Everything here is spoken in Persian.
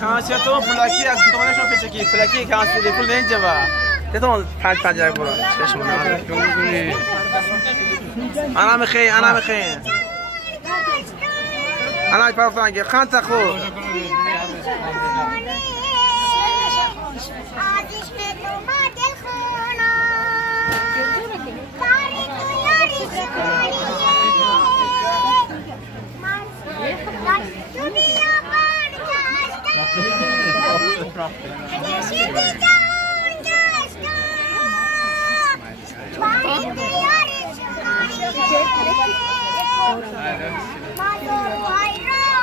کانسیاتو پلاکی از دومانشون پیش کی پلاکی کانسیلی پول اینجا با تتون پنجره برو چشم انا میخوای انا پرفانگی خان تخو Hayır.